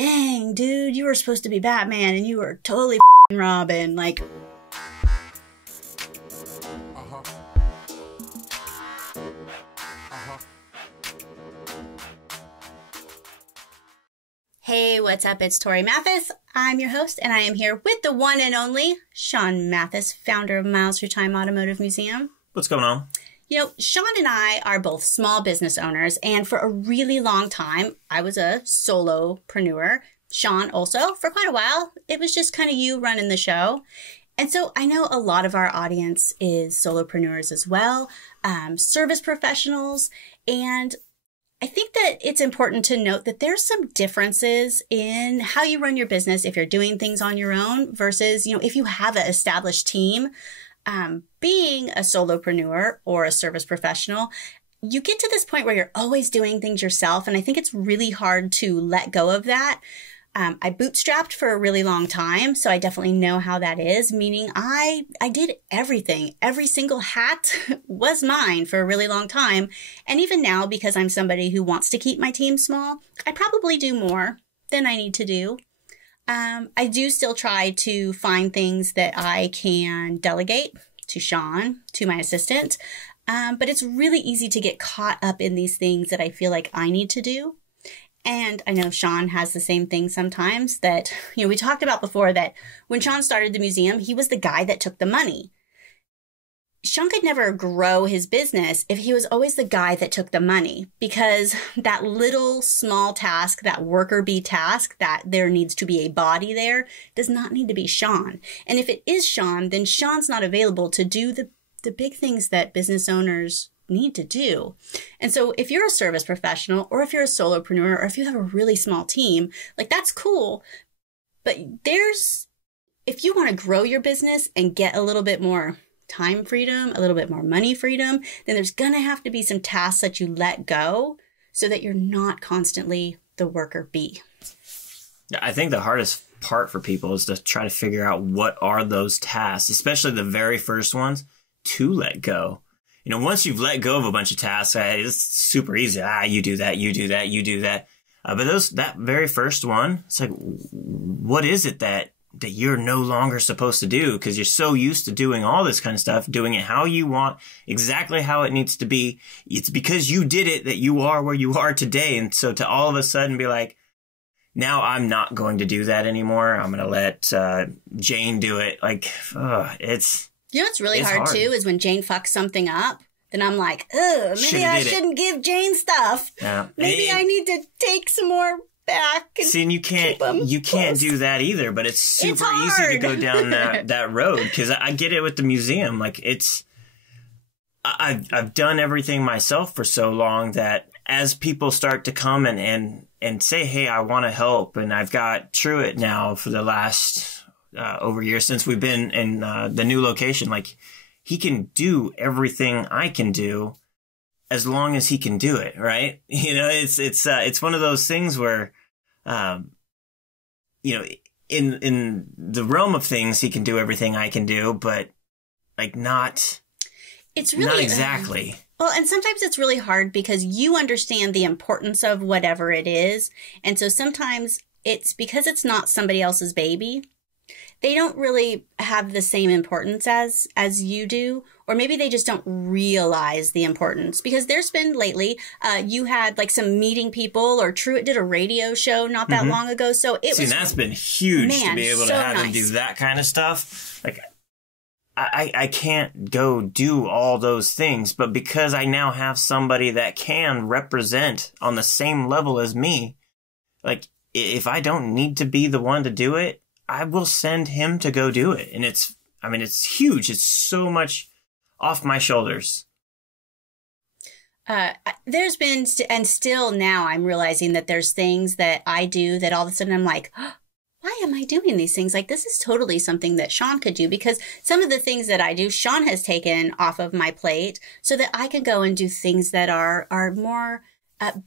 dang, dude, you were supposed to be Batman and you were totally Robin. Like, Hey, what's up? It's Torie Mathis. I'm your host, and I am here with the one and only Sean Mathis, founder of Miles Through Time Automotive Museum. What's going on? You know, Sean and I are both small business owners, and for a really long time, I was a solopreneur. Sean also, for quite a while, it was just kind of you running the show. And so I know a lot of our audience is solopreneurs as well, service professionals, and I think that it's important to note that there's some differences in how you run your business if you're doing things on your own versus, you know, if you have an established team. Being a solopreneur or a service professional, you get to this point where you're always doing things yourself. And I think it's really hard to let go of that. I bootstrapped for a really long time, so I definitely know how that is, meaning I did everything. Every single hat was mine for a really long time. And even now, because I'm somebody who wants to keep my team small, I probably do more than I need to do. I do still try to find things that I can delegate to Sean, to my assistant, but it's really easy to get caught up in these things that I feel like I need to do. And I know Sean has the same thing sometimes that, you know, we talked about before that when Sean started the museum, he was the guy that took the money. Sean could never grow his business if he was always the guy that took the money, because that little small task, that worker bee task, that there needs to be a body there, does not need to be Sean. And if it is Sean, then Sean's not available to do the big things that business owners need to do. And so if you're a service professional, or if you're a solopreneur, or if you have a really small team, like, that's cool. But if you want to grow your business and get a little bit more time freedom, a little bit more money freedom, then there's going to have to be some tasks that you let go so that you're not constantly the worker bee. Yeah, I think the hardest part for people is to try to figure out what are those tasks, especially the very first ones, to let go. You know, once you've let go of a bunch of tasks, it's super easy. You do that, you do that, you do that. But that very first one, it's like, what is it that you're no longer supposed to do, because you're so used to doing all this kind of stuff, doing it how you want, exactly how it needs to be. It's because you did it that you are where you are today. And so to all of a sudden be like, now I'm not going to do that anymore. I'm going to let Jane do it. Like, it's... You know what's really hard too is when Jane fucks something up, then I'm like, maybe I shouldn't give Jane stuff. Yeah. Maybe I need to take some more back. And see, and you can't do that either, but it's super easy to go down that road, because I get it with the museum. Like, I've done everything myself for so long that as people start to come and say, hey, I want to help, and I've got Truett now for the last over years since we've been in the new location, like, he can do everything I can do as long as he can do it, right? You know, it's one of those things where, you know, in the realm of things, he can do everything I can do, but like not exactly. Well, and sometimes it's really hard because you understand the importance of whatever it is. And so sometimes it's because it's not somebody else's baby. They don't really have the same importance as you do, or maybe they just don't realize the importance. Because there's been lately, you had like some meeting people, or Truett did a radio show not that long ago. So that's been huge to be able to have him do that kind of stuff. Like, I can't go do all those things, but because I now have somebody that can represent on the same level as me, like, if I don't need to be the one to do it, I will send him to go do it. And it's huge. It's so much off my shoulders. There's been, and still now I'm realizing that there's things that I do that all of a sudden I'm like, why am I doing these things? Like, this is totally something that Sean could do, because some of the things that I do, Sean has taken off of my plate so that I can go and do things that are more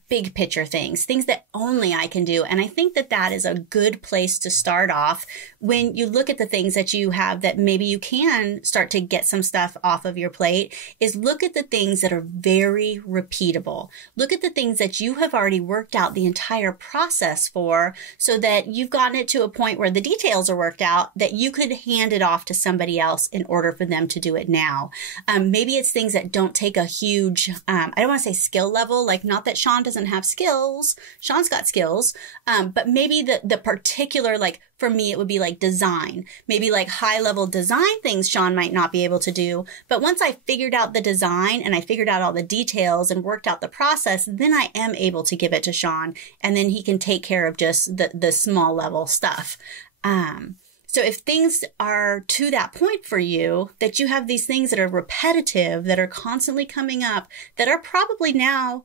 big picture things that only I can do. And I think that that is a good place to start off when you look at the things that you have that maybe you can start to get some stuff off of your plate, is look at the things that are very repeatable. Look at the things that you have already worked out the entire process for, so that you've gotten it to a point where the details are worked out that you could hand it off to somebody else in order for them to do it now. Maybe it's things that don't take a huge, I don't want to say skill level, like not that Sean doesn't have skills. Sean's got skills. But maybe the particular, like for me, it would be like design, maybe like high level design things Sean might not be able to do. But once I figured out the design and I figured out all the details and worked out the process, then I am able to give it to Sean, and then he can take care of just the small level stuff. So if things are to that point for you, that you have these things that are repetitive, that are constantly coming up, that are probably now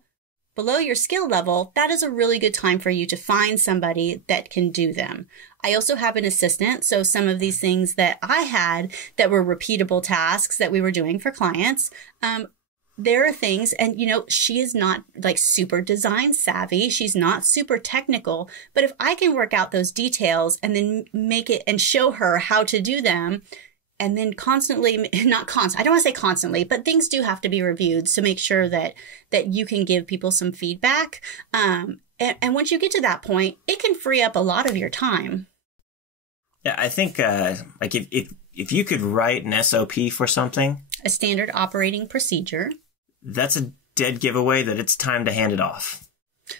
below your skill level, that is a really good time for you to find somebody that can do them. I also have an assistant. So some of these things that I had that were repeatable tasks that we were doing for clients, there are things, and she is not like super design savvy. She's not super technical, but if I can work out those details and then make it and show her how to do them, and then constantly, I don't want to say constantly, but things do have to be reviewed to make sure that you can give people some feedback. And once you get to that point, it can free up a lot of your time. Yeah, I think like if you could write an SOP for something, a standard operating procedure, that's a dead giveaway that it's time to hand it off.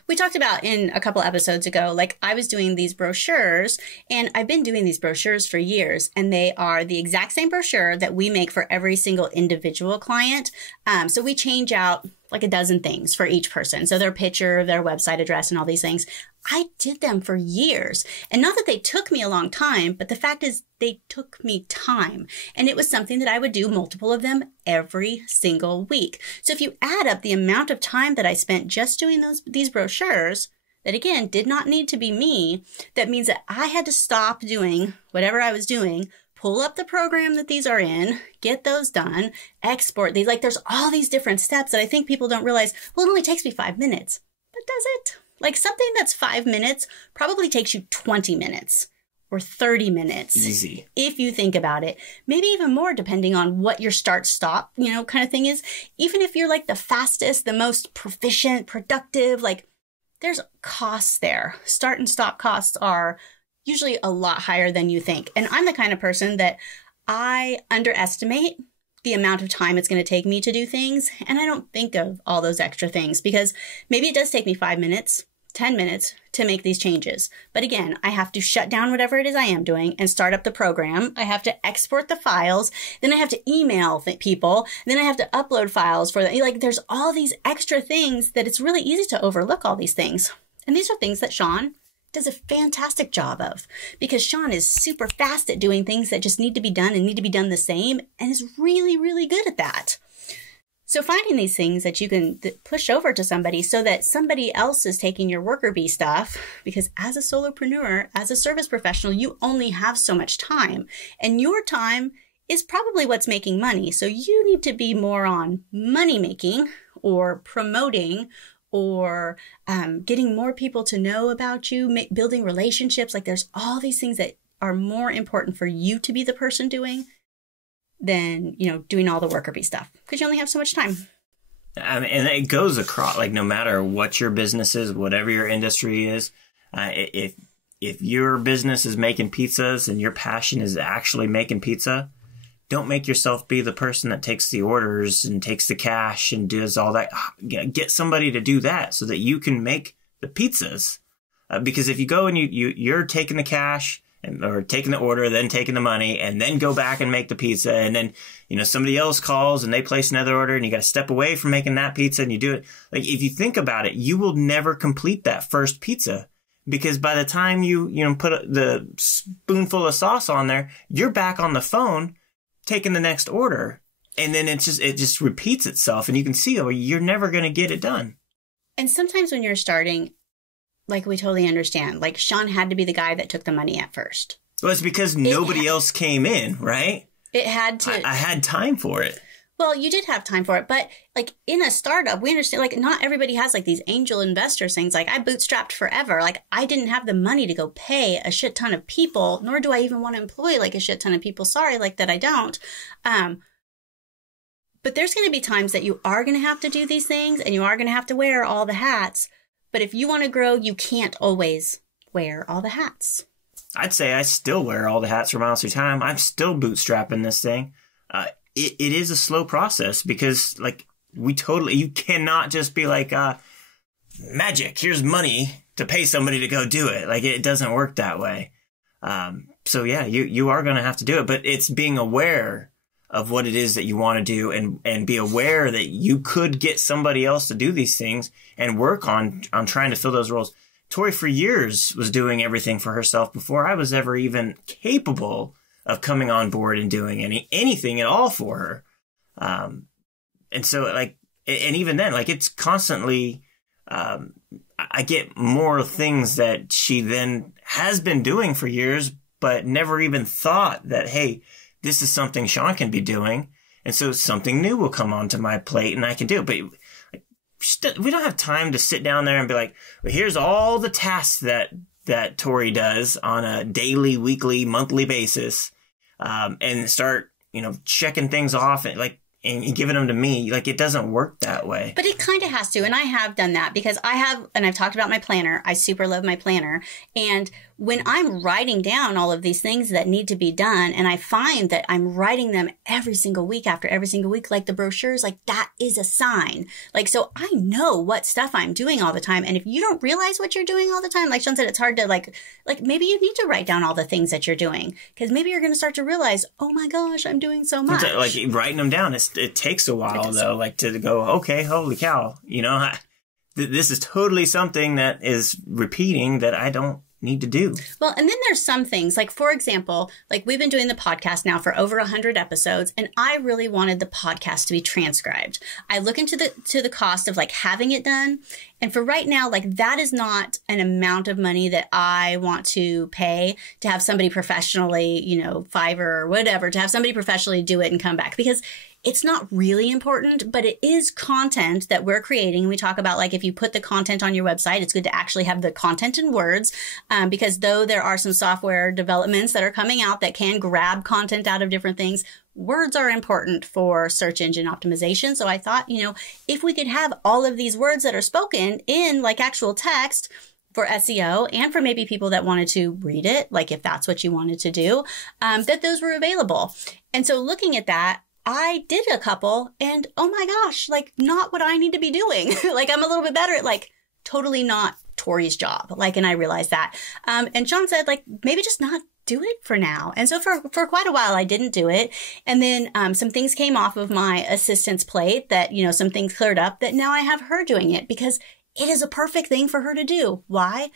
We talked about in a couple episodes ago, like I was doing these brochures, and I've been doing these brochures for years, and they are the exact same brochure that we make for every single individual client. So we change out like a dozen things for each person. So their picture, their website address, and all these things. I did them for years. And not that they took me a long time, but the fact is they took me time. And it was something that I would do multiple of them every single week. So if you add up the amount of time that I spent just doing these brochures, that again did not need to be me, that means that I had to stop doing whatever I was doing, pull up the program that these are in, get those done, export these. Like there's all these different steps that I think people don't realize, well, it only takes me 5 minutes. But does it? Like something that's 5 minutes probably takes you 20 minutes or 30 minutes. Easy. If you think about it. Maybe even more depending on what your start-stop, kind of thing is. Even if you're like the fastest, the most proficient, productive, like there's costs there. Start and stop costs are usually a lot higher than you think. And I'm the kind of person that I underestimate the amount of time it's going to take me to do things. And I don't think of all those extra things because maybe it does take me 5 minutes, 10 minutes to make these changes. But again, I have to shut down whatever it is I am doing and start up the program. I have to export the files. Then I have to email people. Then I have to upload files for them. Like there's all these extra things that it's really easy to overlook all these things. And these are things that Sean does a fantastic job of, because Sean is super fast at doing things that just need to be done and need to be done the same, and is really, really good at that. So finding these things that you can push over to somebody so that somebody else is taking your worker bee stuff, because as a solopreneur, as a service professional, you only have so much time, and your time is probably what's making money. So you need to be more on money making or promoting or getting more people to know about you, building relationships. Like there's all these things that are more important for you to be the person doing than, doing all the worker bee stuff, because you only have so much time. And it goes across, like no matter what your business is, whatever your industry is, if your business is making pizzas and your passion is actually making pizza, don't make yourself be the person that takes the orders and takes the cash and does all that. Get somebody to do that so that you can make the pizzas. Because if you go and you're taking the cash or taking the order, then taking the money, and then go back and make the pizza, and then somebody else calls and they place another order, and you got to step away from making that pizza, and you do it. Like if you think about it, you will never complete that first pizza. Because by the time you put the spoonful of sauce on there, you're back on the phone taking the next order, and then it just repeats itself, and you can see you're never going to get it done. And sometimes when you're starting, like we totally understand, like Sean had to be the guy that took the money at first. Well, it's because nobody else came in, right? It had to. I had time for it. Well, you did have time for it, but like in a startup, we understand like not everybody has like these angel investors things. Like I bootstrapped forever. Like I didn't have the money to go pay a shit ton of people, nor do I even want to employ like a shit ton of people. Sorry, like that I don't. But there's going to be times that you are going to have to do these things and you are going to have to wear all the hats. But if you want to grow, you can't always wear all the hats. I'd say I still wear all the hats for Miles Through Time. I'm still bootstrapping this thing. It is a slow process because like you cannot just be like, magic, here's money to pay somebody to go do it. Like it doesn't work that way. So yeah, you are going to have to do it, but it's being aware of what it is that you want to do and be aware that you could get somebody else to do these things and work on trying to fill those roles. Torie for years was doing everything for herself before I was ever even capable of coming on board and doing anything at all for her. And so like, and even then, like it's constantly, I get more things that she then has been doing for years, but never even thought that, hey, this is something Sean can be doing. And so something new will come onto my plate and I can do it. But we don't have time to sit down there and be like, well, here's all the tasks that Torie does on a daily, weekly, monthly basis. And start, checking things off and giving them to me. Like, it doesn't work that way. But it kind of has to. And I have done that because I've talked about my planner. I super love my planner. And when I'm writing down all of these things that need to be done, and I find that I'm writing them every single week after every single week, like the brochures, like that is a sign. Like, so I know what stuff I'm doing all the time. And if you don't realize what you're doing all the time, like Sean said, it's hard to like maybe you need to write down all the things that you're doing because maybe you're going to start to realize, oh my gosh, I'm doing so much. Like writing them down, it takes a while though, like to go, okay, holy cow, this is totally something that is repeating that I don't need to do. Well, and then there's some things like, for example, like we've been doing the podcast now for over 100 episodes, and I really wanted the podcast to be transcribed. I look into the cost of like having it done. And for right now, like that is not an amount of money that I want to pay to have somebody professionally, Fiverr or whatever, to have somebody professionally do it and come back because it's not really important, but it is content that we're creating. We talk about like if you put the content on your website, it's good to actually have the content in words because though there are some software developments that are coming out that can grab content out of different things, words are important for search engine optimization. So I thought, if we could have all of these words that are spoken in like actual text for SEO and for maybe people that wanted to read it, like if that's what you wanted to do, that those were available. And so looking at that, I did a couple and oh my gosh, like not what I need to be doing. Like I'm a little bit better at like totally not Torie's job. Like, and I realized that. And Sean said like, maybe just not do it for now. And so for quite a while, I didn't do it. And then, some things came off of my assistant's plate that, some things cleared up that now I have her doing it because it is a perfect thing for her to do. Why?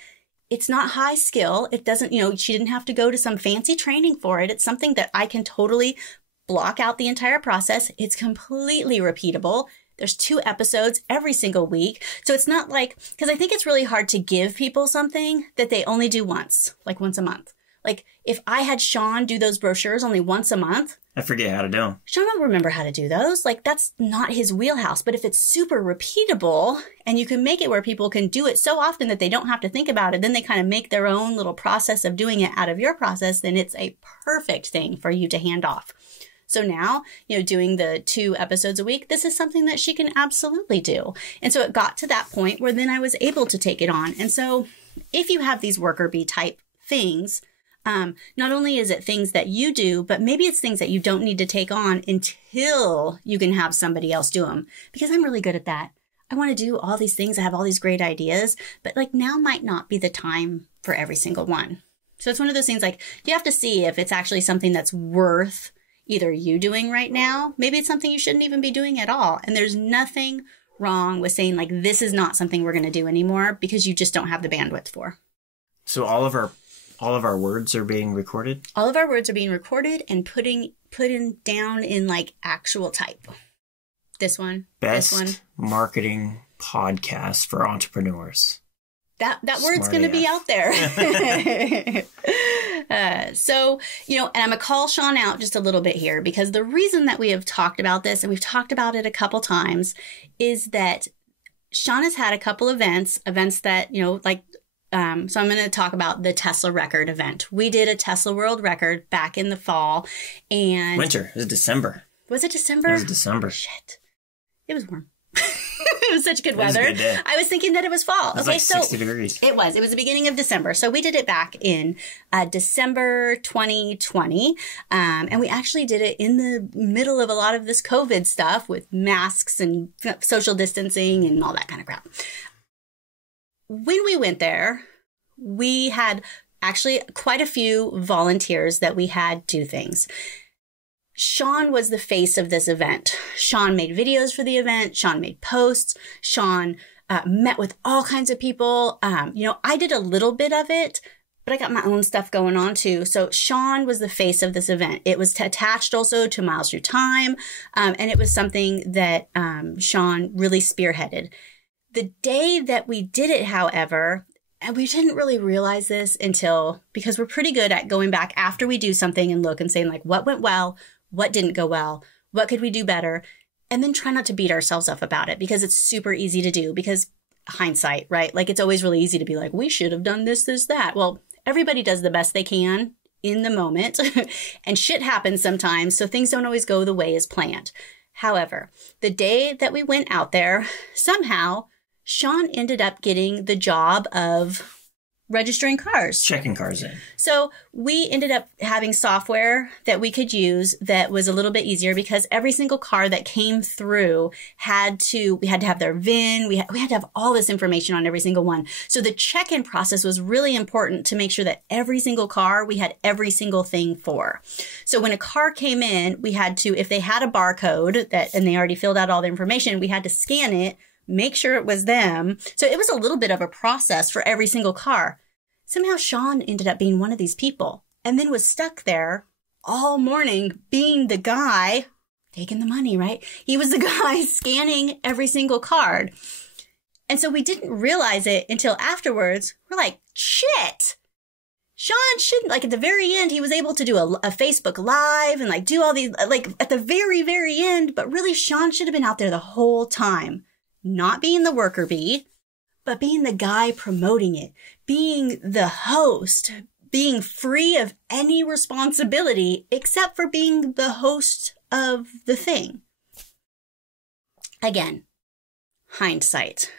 It's not high skill. It doesn't, she didn't have to go to some fancy training for it. It's something that I can totally block out the entire process. It's completely repeatable. There's 2 episodes every single week. So it's not like, because I think it's really hard to give people something that they only do once, like once a month. Like if I had Sean do those brochures only once a month, I forget how to do them. Sean don't remember how to do those. Like that's not his wheelhouse. But if it's super repeatable and you can make it where people can do it so often that they don't have to think about it, then they kind of make their own little process of doing it out of your process, then it's a perfect thing for you to hand off. So now, doing the 2 episodes a week, this is something that she can absolutely do. And so it got to that point where then I was able to take it on. And so if you have these worker bee type things, not only is it things that you do, but maybe it's things that you don't need to take on until you can have somebody else do them. Because I'm really good at that. I want to do all these things. I have all these great ideas, but like now might not be the time for every single one. So it's one of those things like you have to see if it's actually something that's worth either you doing right now. Maybe it's something you shouldn't even be doing at all. And there's nothing wrong with saying like, this is not something we're going to do anymore because you just don't have the bandwidth for. So all of our words are being recorded? All of our words are being recorded and put in down in like actual type. This one, Best this one. Marketing podcast for entrepreneurs. That word's going to be out there. So, and I'm going to call Sean out just a little bit here, because the reason that we have talked about this, and we've talked about it a couple times, is that Sean has had a couple events that, so I'm going to talk about the Tesla record event. We did a Tesla world record back in the fall and winter. It was December. Was it December? It was December. Shit. It was warm. It was such good weather. It was a good day. I was thinking that it was fall. It was like 60 degrees. It was the beginning of December. So we did it back in December 2020. And we actually did it in the middle of a lot of this COVID stuff with masks and social distancing and all that kind of crap. When we went there, we had actually quite a few volunteers that we had do things. Sean was the face of this event. Sean made videos for the event. Sean made posts. Sean met with all kinds of people. I did a little bit of it, but I got my own stuff going on too. So Sean was the face of this event. It was attached also to Miles Through Time. And it was something that Sean really spearheaded. The day that we did it, however, and we didn't really realize this because we're pretty good at going back after we do something and look and saying like, what went well? What didn't go well? What could we do better? And then try not to beat ourselves up about it, because it's super easy to do, because hindsight, right? Like, it's always really easy to be like, we should have done this, that. Well, everybody does the best they can in the moment and shit happens sometimes. So things don't always go the way as planned. However, the day that we went out there, somehow Sean ended up getting the job of registering cars. Checking cars in. So we ended up having software that we could use that was a little bit easier, because every single car that came through we had to have their VIN. We had to have all this information on every single one. So the check-in process was really important to make sure that every single car, we had every single thing for. So when a car came in, we had to, if they had a barcode and they already filled out all the information, we had to scan it, make sure it was them. So it was a little bit of a process for every single car. Somehow Sean ended up being one of these people, and then was stuck there all morning being the guy taking the money, right? He was the guy scanning every single card. And so we didn't realize it until afterwards. We're like, shit, Sean shouldn't, like, at the very end, he was able to do a Facebook Live and like do all these, like, at the very, very end. But really, Sean should have been out there the whole time, not being the worker bee, but being the guy promoting it, being the host, being free of any responsibility except for being the host of the thing. Again, hindsight.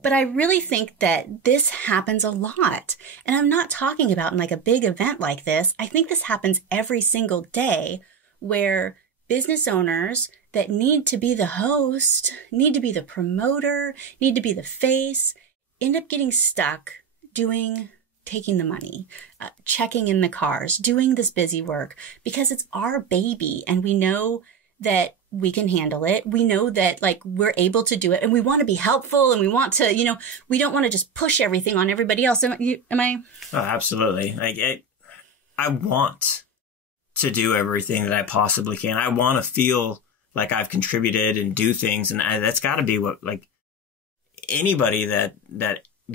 But I really think that this happens a lot. And I'm not talking about in like a big event like this. I think this happens every single day, where business owners that need to be the host, need to be the promoter, need to be the face, end up getting stuck taking the money, checking in the cars, doing this busy work, because it's our baby and we know that we can handle it. We know that like we're able to do it, and we want to be helpful, and we want to, we don't want to just push everything on everybody else. Am I? Oh, absolutely. Like I want to do everything that I possibly can. I want to feel like I've contributed and do things. And that's got to be what, like, anybody that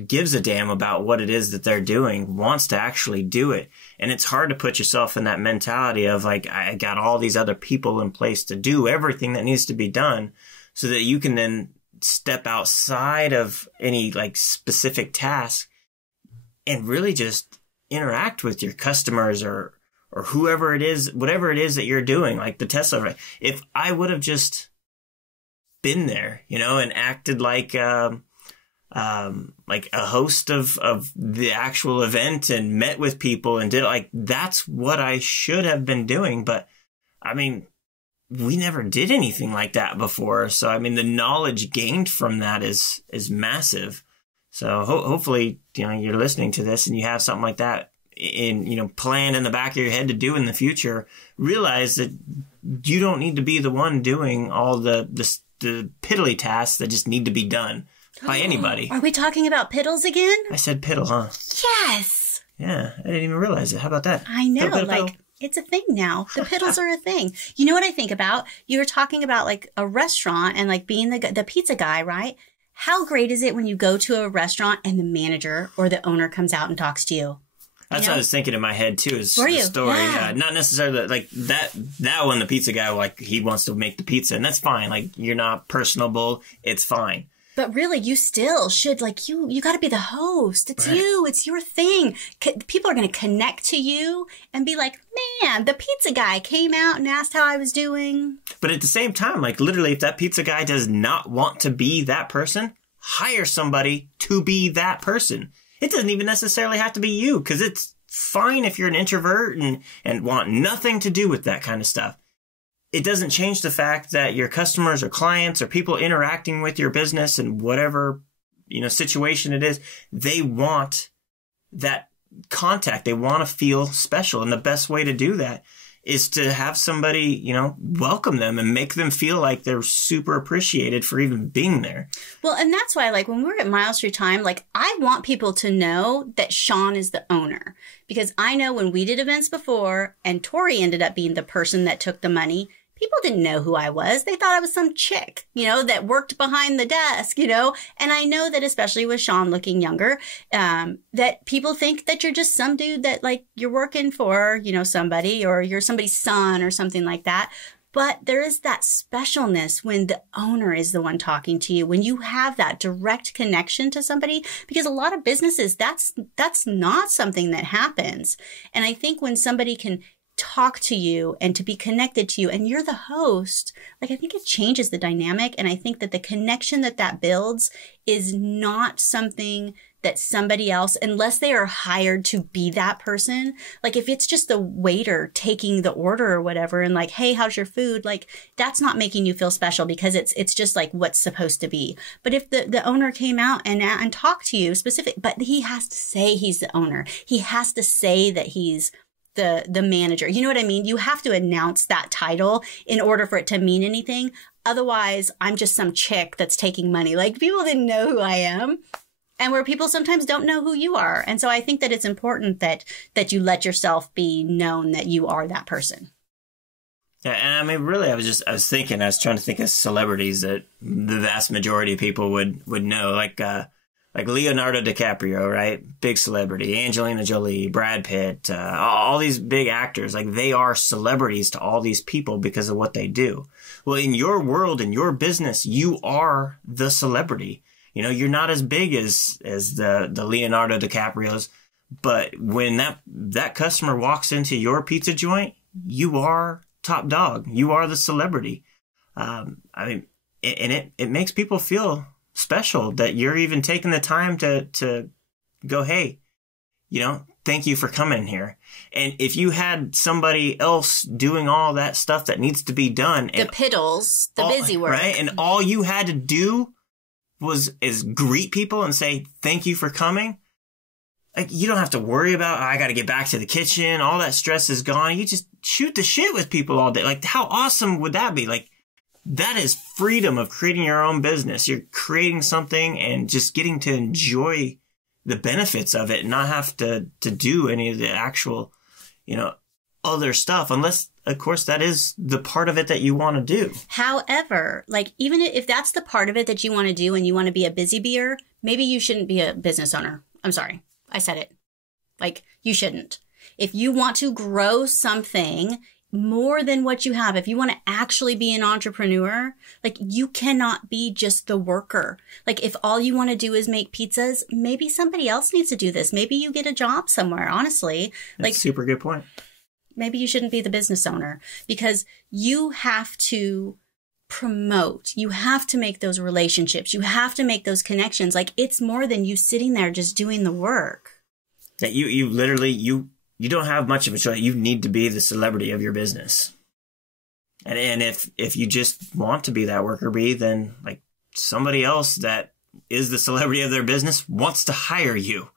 gives a damn about what it is that they're doing wants to actually do it. And it's hard to put yourself in that mentality of like, I got all these other people in place to do everything that needs to be done, so that you can then step outside of any like specific task and really just interact with your customers or whoever it is, whatever it is that you're doing, like the Tesla. If I would have just been there, and acted like a host of the actual event and met with people and did like, that's what I should have been doing. But I mean, we never did anything like that before. So, I mean, the knowledge gained from that is massive. So hopefully, you're listening to this and you have something like that plan in the back of your head to do in the future. Realize that you don't need to be the one doing all the piddly tasks that just need to be done by anybody. Are we talking about piddles again? I said piddle, huh? Yes. Yeah, I didn't even realize it. How about that? I know, piddle. It's a thing now. The piddles are a thing. You know what I think about? You were talking about like a restaurant and like being the pizza guy, right? How great is it when you go to a restaurant and the manager or the owner comes out and talks to you? That's know? what I was thinking in my head too. Is Were the you? story, Yeah. not necessarily like that one. The pizza guy, like he wants to make the pizza, and that's fine. Like you're not personable, it's fine. But really, you still should, like, you got to be the host. It's Right. you. It's your thing. People are going to connect to you and be like, man, the pizza guy came out and asked how I was doing. But at the same time, like literally, if that pizza guy does not want to be that person, hire somebody to be that person. It doesn't even necessarily have to be you, because it's fine if you're an introvert and want nothing to do with that kind of stuff. It doesn't change the fact that your customers or clients or people interacting with your business and whatever, situation it is, they want that contact. They want to feel special. And the best way to do that is to have somebody, welcome them and make them feel like they're super appreciated for even being there. Well, and that's why, like, when we're at Miles Through Time, like, I want people to know that Sean is the owner. Because I know when we did events before and Torie ended up being the person that took the money, people didn't know who I was. They thought I was some chick, that worked behind the desk, And I know that especially with Sean looking younger, that people think that you're just some dude that, like, you're working for, somebody, or you're somebody's son or something like that. But there is that specialness when the owner is the one talking to you, when you have that direct connection to somebody, because a lot of businesses, that's not something that happens. And I think when somebody can talk to you and to be connected to you and you're the host, like, I think it changes the dynamic. And I think that the connection that builds is not something that somebody else, unless they are hired to be that person, like if it's just the waiter taking the order or whatever and like, hey, how's your food? Like, that's not making you feel special, because it's just like what's supposed to be. But if the owner came out and talked to you specific, but he has to say he's the owner. He has to say that he's the manager. You know what I mean? You have to announce that title in order for it to mean anything. Otherwise, I'm just some chick that's taking money. Like, people didn't know who I am. And where people sometimes don't know who you are. And so I think that it's important that you let yourself be known that you are that person. Yeah, and I mean, really, I was trying to think of celebrities that the vast majority of people would know, like Leonardo DiCaprio, right? Big celebrity. Angelina Jolie, Brad Pitt, all these big actors, like, they are celebrities to all these people because of what they do. Well, in your world, in your business, you are the celebrity. You're not as big as the Leonardo DiCaprios, but when that customer walks into your pizza joint, you are top dog. You are the celebrity. I mean, and it makes people feel special that you're even taking the time to go, hey, thank you for coming here. And if you had somebody else doing all that stuff that needs to be done, the piddles, the busy work, right? And all you had to do is greet people and say, thank you for coming. Like, you don't have to worry about, I got to get back to the kitchen. All that stress is gone. You just shoot the shit with people all day. Like, how awesome would that be? Like, that is freedom of creating your own business. You're creating something and just getting to enjoy the benefits of it and not have to do any of the actual, other stuff, unless, of course, that is the part of it that you want to do. However, like, even if that's the part of it that you want to do and you want to be a busy beer, maybe you shouldn't be a business owner. I'm sorry. I said it. Like, you shouldn't. If you want to grow something more than what you have, if you want to actually be an entrepreneur, like, you cannot be just the worker. Like, if all you want to do is make pizzas, maybe somebody else needs to do this. Maybe you get a job somewhere, honestly. That's a super good point. Maybe you shouldn't be the business owner, because you have to promote. You have to make those relationships. You have to make those connections. Like, it's more than you sitting there just doing the work. That you literally, you don't have much of a choice. You need to be the celebrity of your business. And if you just want to be that worker bee, then, like, somebody else that is the celebrity of their business wants to hire you.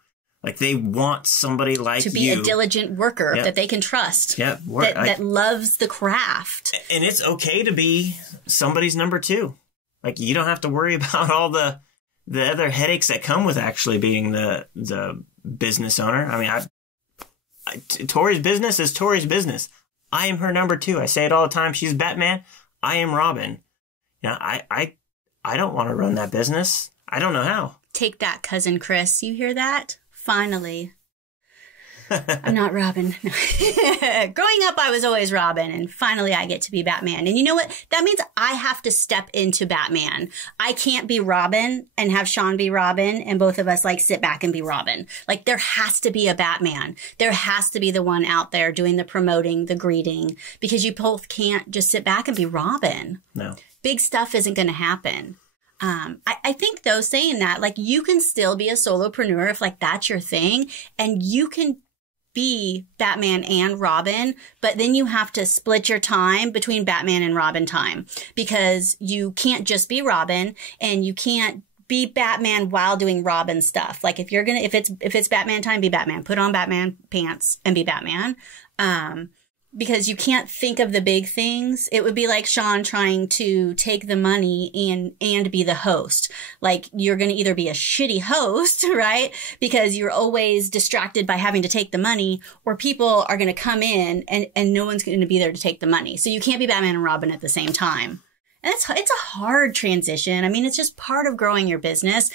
Like, they want somebody like you. To be a diligent worker that they can trust. Yeah. That loves the craft. And it's okay to be somebody's number two. Like, you don't have to worry about all the other headaches that come with actually being the business owner. I mean, Torie's business is Torie's business. I am her number two. I say it all the time. She's Batman. I am Robin. I don't want to run that business. I don't know how. Take that, cousin Chris. You hear that? Finally. I'm not Robin. Growing up, I was always Robin, and finally I get to be Batman. And you know what? That means I have to step into Batman. I can't be Robin and have Sean be Robin, and both of us like sit back and be Robin. Like there has to be a Batman. There has to be the one out there doing the promoting, the greeting, because you both can't just sit back and be Robin. No. Big stuff isn't going to happen. I think though, saying that, like you can still be a solopreneur if like that's your thing, and you can be Batman and Robin, but then you have to split your time between Batman and Robin time, because you can't just be Robin and you can't be Batman while doing Robin stuff. Like if it's Batman time, be Batman, put on Batman pants and be Batman. Because you can't think of the big things. It would be like Sean trying to take the money and be the host. Like you're going to either be a shitty host, right? Because you're always distracted by having to take the money, or people are going to come in and no one's going to be there to take the money. So you can't be Batman and Robin at the same time. And it's a hard transition. I mean, it's just part of growing your business.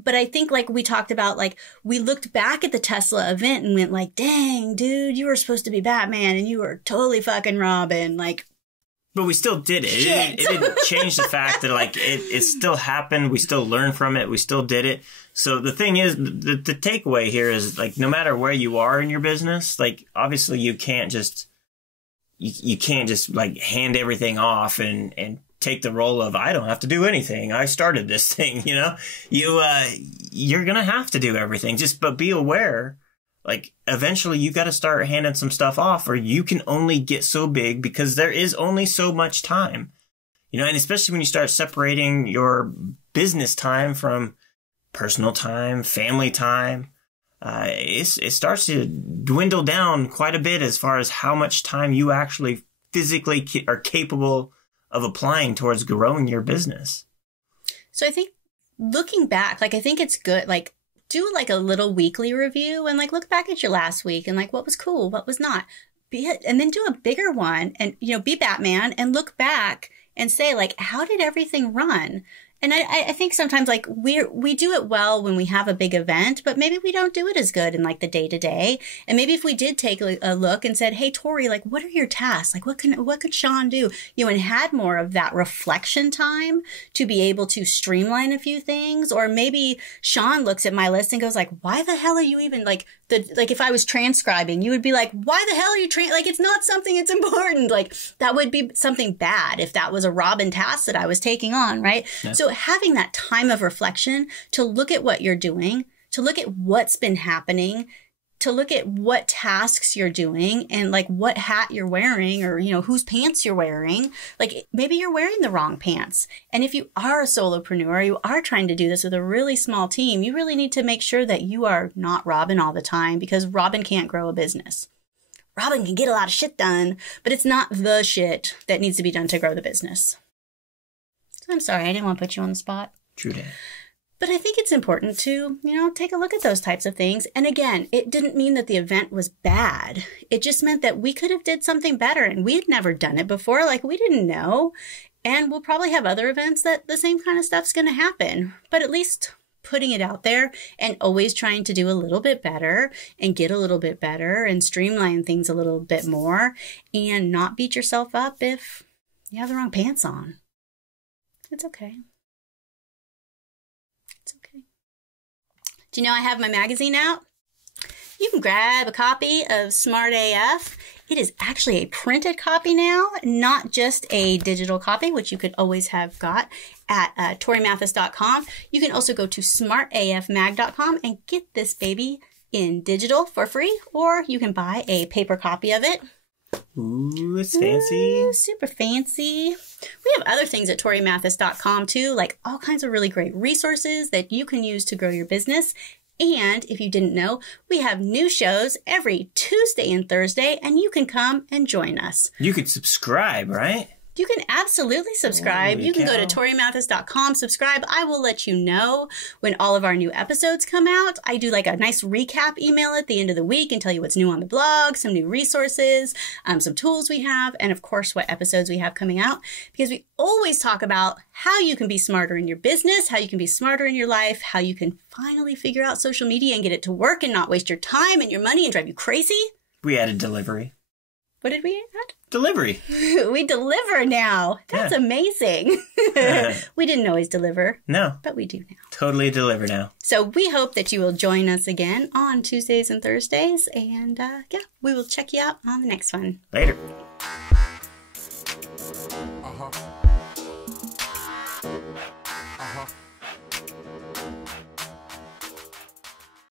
But I think like we talked about, like we looked back at the Tesla event and went like, dang, dude, you were supposed to be Batman and you were totally fucking Robin. Like, but we still did it. It didn't change the fact that like it still happened. We still learned from it. We still did it. So the thing is, the takeaway here is like, no matter where you are in your business, like obviously you can't just like hand everything off and take the role of, I don't have to do anything. I started this thing, you know? You're going to have to do everything. But be aware, like, eventually you got to start handing some stuff off, or you can only get so big because there is only so much time. You know, and especially when you start separating your business time from personal time, family time, it starts to dwindle down quite a bit as far as how much time you actually physically are capable of applying towards growing your business. So I think looking back, like, I think it's good, like, do like a little weekly review and like look back at your last week and like what was cool, what was not. And then do a bigger one and, you know, be Batman and look back and say like, how did everything run? And I think sometimes like we do it well when we have a big event, but maybe we don't do it as good in like the day to day. And maybe if we did take a look and said, hey, Torie, like what are your tasks? Like what could Sean do? You know, and had more of that reflection time to be able to streamline a few things. Or maybe Sean looks at my list and goes like, why the hell are you even like if I was transcribing, you would be like, why the hell are you like, it's not something it's important. Like that would be something bad if that was a Robin task that I was taking on. Right. Yeah. So having that time of reflection to look at what you're doing, to look at what's been happening, to look at what tasks you're doing and like what hat you're wearing or, you know, whose pants you're wearing. Like maybe you're wearing the wrong pants. And if you are a solopreneur, you are trying to do this with a really small team, you really need to make sure that you are not Robin all the time, because Robin can't grow a business. Robin can get a lot of shit done, but it's not the shit that needs to be done to grow the business. I'm sorry, I didn't want to put you on the spot. True that. But I think it's important to, you know, take a look at those types of things. And again, it didn't mean that the event was bad. It just meant that we could have did something better and we had never done it before. Like we didn't know. And we'll probably have other events that the same kind of stuff's going to happen. But at least putting it out there and always trying to do a little bit better and get a little bit better and streamline things a little bit more and not beat yourself up if you have the wrong pants on. It's okay. It's okay. Do you know I have my magazine out? You can grab a copy of Smart AF. It is actually a printed copy now, not just a digital copy, which you could always have got at TorieMathis.com. You can also go to smartafmag.com and get this baby in digital for free, or you can buy a paper copy of it. Ooh, it's fancy. Ooh, super fancy. We have other things at TorieMathis.com too, like all kinds of really great resources that you can use to grow your business. And if you didn't know, we have new shows every Tuesday and Thursday, and you can come and join us. You could subscribe, right? You can absolutely subscribe. Holy You can go cow. to TorieMathis.com, subscribe. I will let you know when all of our new episodes come out. I do like a nice recap email at the end of the week and tell you what's new on the blog, some new resources, some tools we have, and of course, what episodes we have coming out. Because we always talk about how you can be smarter in your business, how you can be smarter in your life, how you can finally figure out social media and get it to work and not waste your time and your money and drive you crazy. We added delivery. What did we add? Delivery. We deliver now. That's amazing. We didn't always deliver. No. But we do now. Totally deliver now. So we hope that you will join us again on Tuesdays and Thursdays. And we will check you out on the next one. Later.